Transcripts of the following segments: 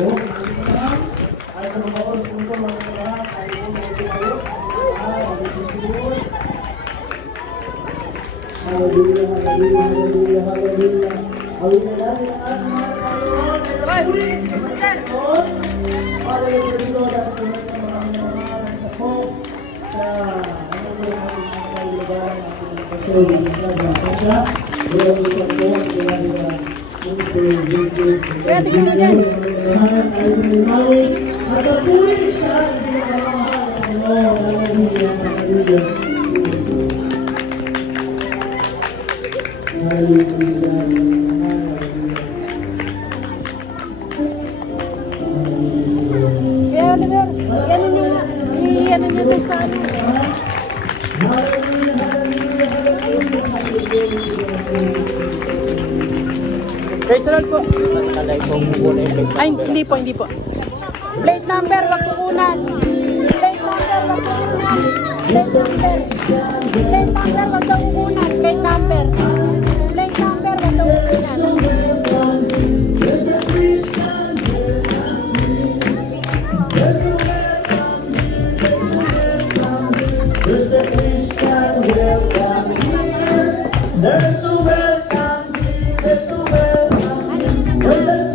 Ay sa mga oras po ito, mga lahat, ay po mga tayo. Hallelujah, hallelujah, hallelujah, hallelujah. Hallelujah natin ang ating mga Panginoon. Hallelujah sa Panginoon. Hallelujah sa Lord. At tulad ng mga minamahal sa po sa hallelujah natin ang kailaban at mga pasyon sa mga kasya. Kaya po sa po, kaya nila Mr. Jesus. Kaya tingin mo dyan. Ay pumimawi at napuri sa ating pinakamahal na Panginoon. Hallelujah, hallelujah. Kaya Oliver, iyan nyo din sa ano. Praise the Lord po. Ay, hindi po, hindi po. Plate number, wag kukunan. Plate number, wag kukunan. Plate number. Plate number, wag daw kukunan. Plate number. Plate number, wag daw kukunan. There's no welcome here, there's no welcome here, there's a Christian welcome here. There's no welcome here, there's no welcome here, there's a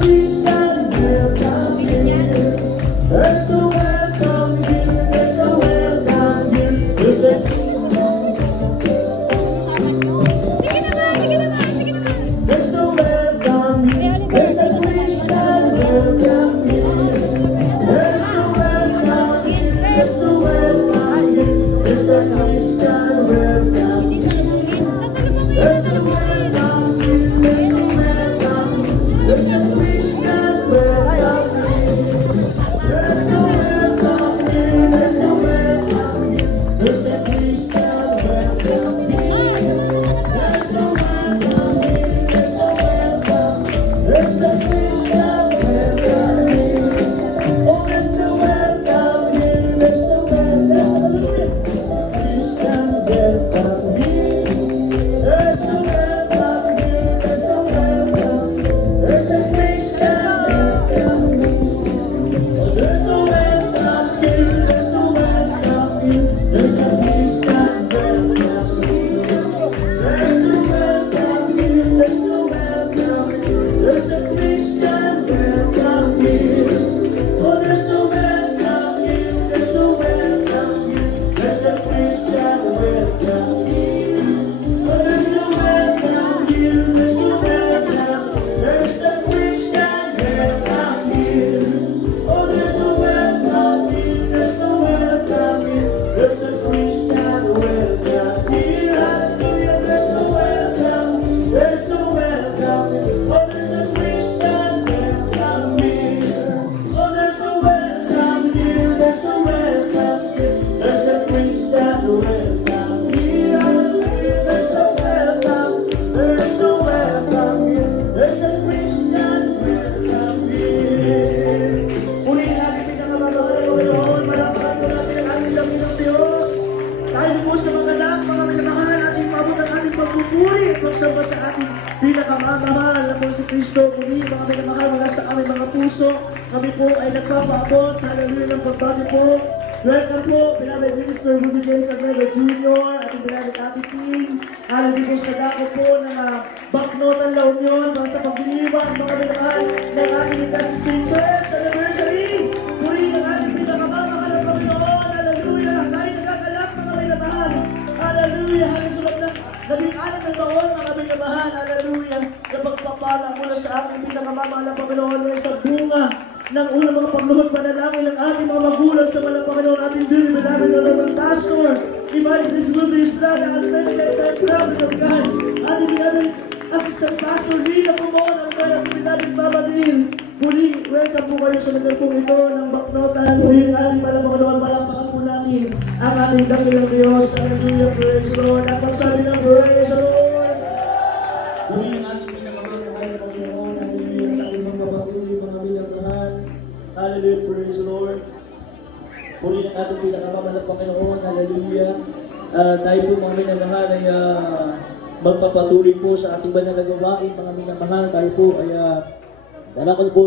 there's no welcome here, there's a Christian welcome here. There's no welcome here, there's no welcome here, there's a Christian welcome here. There's a welcome here, there's a welcome here, there's a Christian welcome here. There's a welcome here, there's a welcome here, there's a Christian welcome here. There's a welcome here, there's a welcome, there's a Christian welcome here. Oh, there's a welcome here, there's a welcome, there's a Christian welcome here. There's no welcome here, there's no welcome, there's a Christian welcome. Oh, there's no welcome here, there's no welcome here, there's a Christian welcome. There's no welcome here, there's no welcome, there's a Christian welcome here. Oh, there's no welcome here, there's no welcome here, there's a Christian welcome here. Oh, there's no welcome here, there's no welcome, there's a Christian welcome here. Oh, there's no welcome here, there's no welcome here, there's a Christian welcome here. Hallelujah, there's no welcome, there's no welcome here. Oh, there's a Christian welcome here. Oh, there's no welcome here, there's no welcome here, there's a Christian welcome here. Hallelujah, there's no welcome, there's no welcome here, there's a Christian welcome here. Purihin natin pinakamamahal na Panginoon, malakpakan po natin ang ating langit ng Diyos. Tayo lubos na mga anak, mga minamahal, ating pabot ang ating pagpupuri at magsamba sa ating pinakamamahal na po si Kristo. Muli, mga minamahal, mula sa aming mga puso, kami po ay nagpapaabot. Hallelujah ng pagbati po. Welcome po, beloved Minister Rudy James Agrego Jr., ating beloved Ate King. Hallelujah po sa dako po ng Baknotan La Union para sa pagdiliwan, mga minamahal, ng ating Eclesiastic Church Anniversary. Purihin ang ating pinakamamahal na Panginoon. Hallelujah. Tayo nagagalak, mga minamahal. Hallelujah. Halisulap ng 16 na taon, mga minamahal. Hallelujah. Na pagpapala mula sa ating pinakamamahal na Panginoon ay sa bunga ng unang mga pagluhod panalangin ng ating mga magulang sa mga Panginoon, ating dearly beloved Honorable Pastor Evangelist Rudy Estrada, at Medjay Prophet of God, ating beloved Assistant Pastor Rina Pumon, at ating beloved Mama Lynn. Muli, welcome po kayo sa lugar pong ito ng Baknotan. Muli ng ating mga Panginoon, palakpakan po natin ang ating dakilang Diyos. Hallelujah, praise the Lord. At magsabi ng praise the Lord. Muli ng ating pinakamamahal na Panginoon, hallelujah, sa ating mga kapatid, mga minamahal. Hallelujah, praise the Lord. Muli ng ating pinakamamahal na Panginoon, hallelujah. Tayo po mga minamahal ay magpapatuloy po sa ating banal na gawain, mga minamahal. Tayo po ay dalakal po